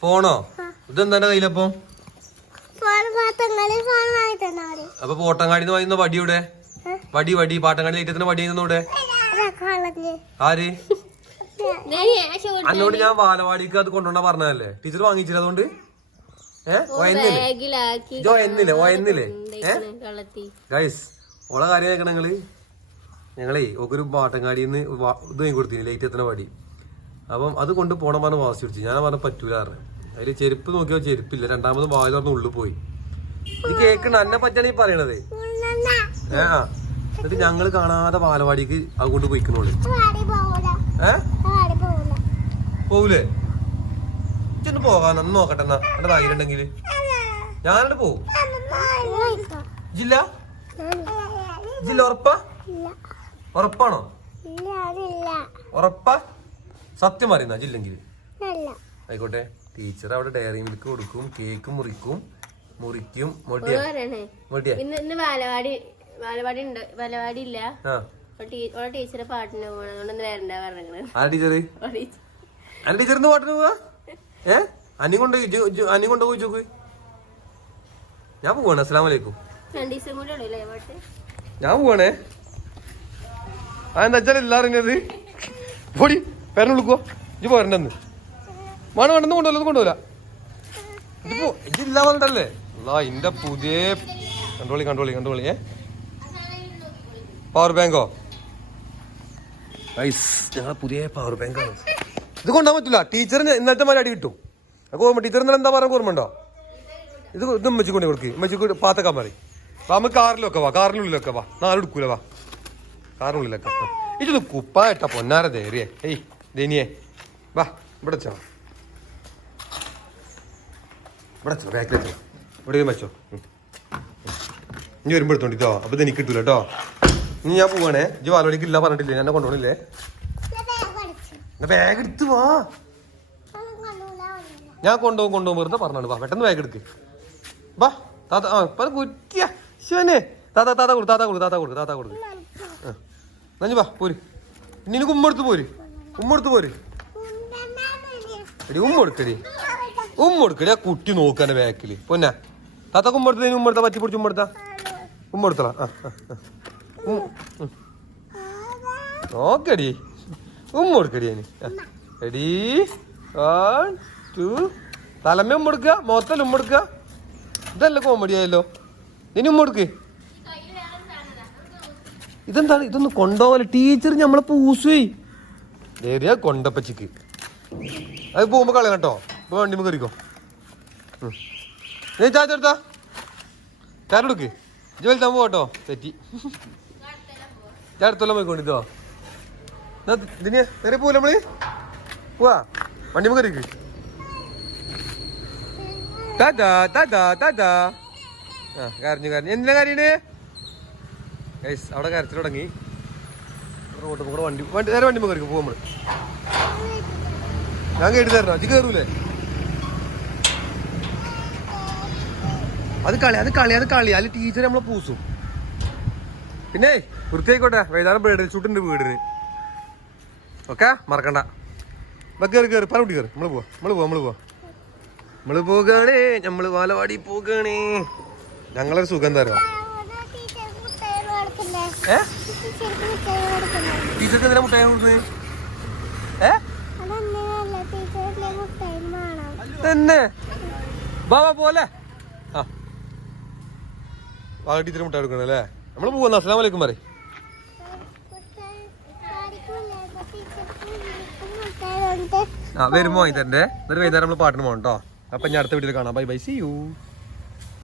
ഫോണോ? ഇതെന്താ കയ്യിലപ്പോ? അപ്പൊ പോട്ടങ്ങാടി വാങ്ങുന്ന വടി ഇവിടെ വടി വടി. പാട്ടങ്ങാടി ഏറ്റത്തിന് വടി ഇവിടെ ആര്? അന്നോട് ഞാൻ ബാലവാടിക്ക് അത് കൊണ്ടുവന്നാ പറഞ്ഞതല്ലേ? ടീച്ചർ വാങ്ങിച്ചില്ല അതുകൊണ്ട്? കളത്തി ഗൈസ് ഓളെ കാര്യം കേൾക്കണങ്ങൾ ഞങ്ങളേ ഒക്കെ ഒരു പാട്ടങ്ങാടിന്ന് ഇത് കൊടുത്തിന് ലൈറ്റ് എത്തണ വടി. അപ്പം അത് കൊണ്ട് പോകണം പറഞ്ഞ് വാസി പിടിച്ചു. ഞാൻ പറഞ്ഞ പറ്റൂല പറഞ്ഞു. അതിൽ ചെരുപ്പ് നോക്കിയോ ചെരുപ്പില്ല. രണ്ടാമത് വായ തുറന്ന് ഉള്ളിൽ പോയി. ഇത് കേക്കണ എന്നെ പറ്റാണ് ഈ പറയണത്. ഏ എന്നിട്ട് ഞങ്ങൾ കാണാതെ ബാലവാടിക്ക് അതുകൊണ്ട് പോയിക്കുന്നുള്ളു. ഏ? പോവൂലേ. ഇച്ചൊന്ന് പോകാൻ ഒന്ന് നോക്കട്ടെ എന്നാ. എന്റെ ധൈര്യം ഉണ്ടെങ്കിൽ. ഞാനോട് പോവും. ജില്ല ജില്ല ഉറപ്പാ? ഉറപ്പാണോ? ഉറപ്പാ? സത്യം പറയുന്ന ജില്ലെങ്കിൽ ആയിക്കോട്ടെ. ടീച്ചർ അവിടെ ഡയറി മിൽക്ക് കൊടുക്കും കേക്ക് മുറിക്കും മുറിക്കും ടീച്ചർ? പാട്ടിന് പോവാ? ഏ? അനി കൊണ്ട് അനി കൊണ്ട് പോയി ചോക്ക്. ഞാൻ പോവാണ്. അസ്സലാം വലൈക്കും ഞാൻ പോവാണേ. അതെന്താ വെച്ചാൽ എല്ലാരും പൊടി. പേരനെ വിളിക്കോ ഇജ്ജ് പോരണ്ടെന്ന് വേണം വേണ്ടെന്ന് കൊണ്ടുപോല കൊണ്ടുപോല ഇതിപ്പോ ഇജ്ജില്ല പറഞ്ഞിട്ടല്ലേ? അല്ലാ ഇന്റെ പുതിയ കണ്ടോളി കണ്ടോളി കണ്ടോളി ഏ? പവർ ബാങ്കോ ഞങ്ങളെ പുതിയ പവർ ബാങ്കാണ് ഇത് കൊണ്ടുപോകാൻ പറ്റില്ല ടീച്ചറിന് ഇന്നത്തെ മാതിരി അടി കിട്ടും. അപ്പോൾ ടീച്ചർ ഇന്നലെ എന്താ പറയാൻ ഓർമ്മയുണ്ടോ ഇത് ഇത് ഉമ്മച്ചി കൊണ്ട് കൊടുക്ക്. ഉമ്മച്ചി കൊണ്ട് പാത്തക്കാൻ മതി വാ നമുക്ക് കാറിലൊക്കെ വാ കാറിനുള്ളിലൊക്കെ വാ. നാളെ എടുക്കൂല വാ. കാറിനുള്ളിലൊക്കെ. ഇതൊന്ന് കുപ്പായിട്ട പൊന്നാര ധൈര്യ ഏയ് ദേനിയേ വാ ഇവിടെ ചോ ഇവിടെ ചോ ബാക്കിൽ വെച്ചോ. ഇവിടെ വെച്ചോ. ഇനി വരുമ്പോൾ എടുത്തോണ്ടിട്ടോ. അപ്പൊ ഇത് എനിക്ക് കിട്ടൂല കേട്ടോ ഇനി ഞാൻ പോവാണേ. ഇജ് വാലോടിക്ക് ഇല്ല പറഞ്ഞിട്ടില്ലേ? എന്നെ കൊണ്ടുപോകണില്ലേ എന്നാ ബാഗ് എടുത്ത് വാ. ഞാൻ കൊണ്ടുപോകും കൊണ്ടുപോകും. വെറുതെ പറഞ്ഞാണ്. വാ പെട്ടെന്ന് ബാഗ് എടുക്ക്. വാ താത്ത ആ ഇപ്പൊ കുറ്റിയ. ശിവനെ താത്ത താത്ത കൊടു താത്ത കൊടു താത്ത കൊടുക്കും താത്ത കൊടുക്ക്. ആ. നഞ്ഞു വാ പോര്. ഇനി എനിക്ക് ഉമ്മ പോര്. ഉമ്മ എടുത്ത് പോര്. എടി ഉമ്മ എടുക്കടി ഉമ്മ എടുക്കടി ആ കുട്ടി നോക്കാന്റെ ബാക്കിൽ. പൊന്ന. താത്ത ഉമ്മ എടുത്ത് ഉമ്മ എടുത്താ പറ്റി പിടിച്ച് ഉമ്മ ഉമ്മ. നോക്കടി. ഉമ്മ കൊടുക്കടി അതിന് എടി. വൺ ടു തലമേ ഉമ്മ എടുക്കുക മൊത്തം ഉമ്മ എടുക്കുക ഇതല്ല കോമഡി ആയല്ലോ. ഇനി ഉമ്മ ഇതെന്താണ്? ഇതൊന്ന് കൊണ്ടുപോകല ടീച്ചർ നമ്മളെ പൂസുവേ നേരിയ കൊണ്ടപ്പച്ചിക്ക്. അത് പോകുമ്പോ കളയാം കേട്ടോ. ഇപ്പൊ വണ്ടി കയറിക്കോ. നീ ചാച്ച എടുത്താ? ചാരെടുക്ക് ജോലി വലുതാൻ പോട്ടോ തെറ്റി. അടുത്തെല്ലാം പോയിക്കൊണ്ടിട്ടോ ഇതിന് നേരെ പോവില്ല നമ്മൾ? പോവാ. വണ്ടി കയറിക്ക്. താതാ താതാ താതാ ആ കരഞ്ഞു കരഞ്ഞു. എന്തിനാ കരയണേ? ഗൈസ് അവിടെ കരച്ചിൽ തുടങ്ങി. റോഡ് കൂടെ വണ്ടി വണ്ടി നേരെ വണ്ടി കയറിക്കും പോകും നമ്മൾ. ഞാൻ കേട്ടി തരണം. അജി കയറൂലേ അത് കളി അത് കളി അത് കളി. അതിൽ ടീച്ചർ നമ്മളെ പൂസും. പിന്നെ വൃത്തിയായിക്കോട്ടെ. വൈകുന്നേരം ബേഡ് ഷൂട്ടുണ്ട് വീടിന്. ഓക്കെ? മറക്കണ്ട. വാ കയറി കയറി പറ കുട്ടി കയറി നമ്മൾ പോവാ. നമ്മൾ പോവാ നമ്മൾ പോവാ. നമ്മൾ പോകണേ. നമ്മൾ വാലവാടി പോകണേ. ഞങ്ങളൊരു സുഖം തരാം ഏ? ടീച്ചർക്ക് എന്തിനാ മുട്ടായി കൊടുക്കുന്നത് ഏ? വാ പോലെ ആ. വാ ടീച്ചർ മുട്ടായി കൊടുക്കണം അല്ലേ? നമ്മൾ പോകുന്ന അസ്സലാം വലൈക്കും പറയും. ആ വരുമ്പോ വാങ്ങി തരണ്ടേ വൈകുന്നേരം നമ്മൾ പാട്ടിന് പോകണം കേട്ടോ അപ്പൊ ഞാൻ അടുത്ത വീട്ടിൽ കാണാം. Bye bye. C U